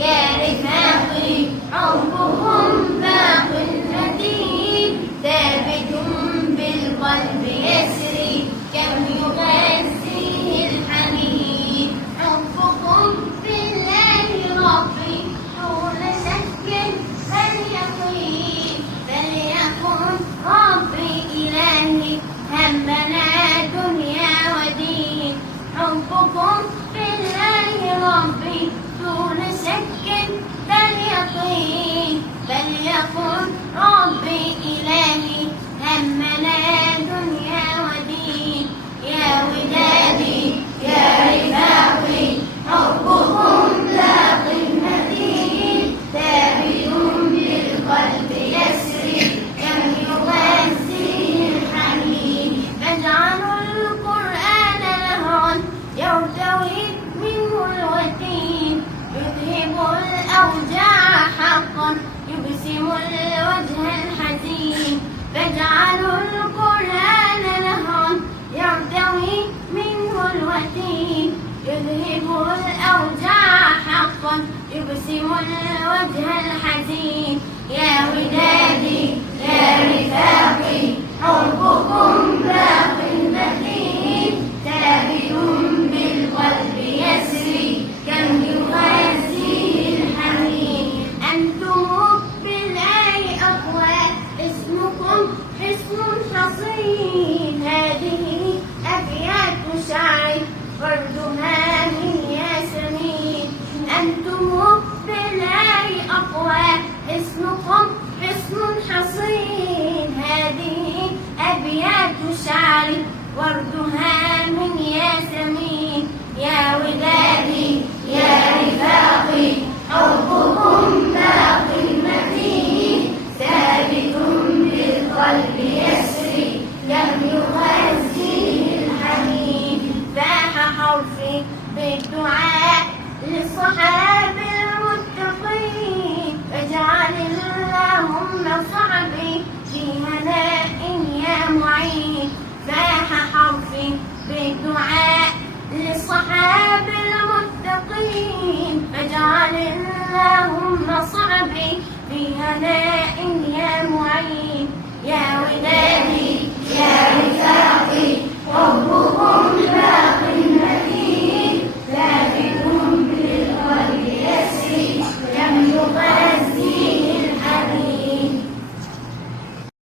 يا رفاقي حبهم باق متين ثابت بالقلب يسري كم يغذيه الحنين حبكم في الله ربي دون شك بل يقين فليكن ربي إلهي همنا دنيا ودين حبكم في الله ربي دون شك بل يقين فليكن ربي إلهي همنا دنيا ودين يا ودادي يا رفاقي حبكم باق متين ثابت بالقلب يسري كم يغذيه الحنين فاجعلوا القرآن لهوا يرتوي منه الوتين يذهب الأوجاع حقا يبسم الوجه الحزين فاجعلوا القرآن لهوا يرتوي منه الوتين يذهب الأوجاع حقا يبسم الوجه الحزين يا ودادي يا رفاقي حبكم باق متين ثابت بالقلب يسري كم يغذيه الحنين أنتم بالله أقوى اسمكم حصن حصين هذه أبيات شعر وردها من ياسمين أنتم بالله أقوى اسمكم حصن حصين هذه أبيات شعر وردها من ياسمين يا ودادي يا رفاقي حبكم باق متين ثابت بالقلب يسري كم يغذيه الحنين فاح حرفي بالدعاء للصحاب المتقين فاجعل اللهم صحبي في هناء يا معين فاح حرفي بالدعاء للصحاب المتقين فاجعل اللهم صحبي في هناء يا معين يا ودادي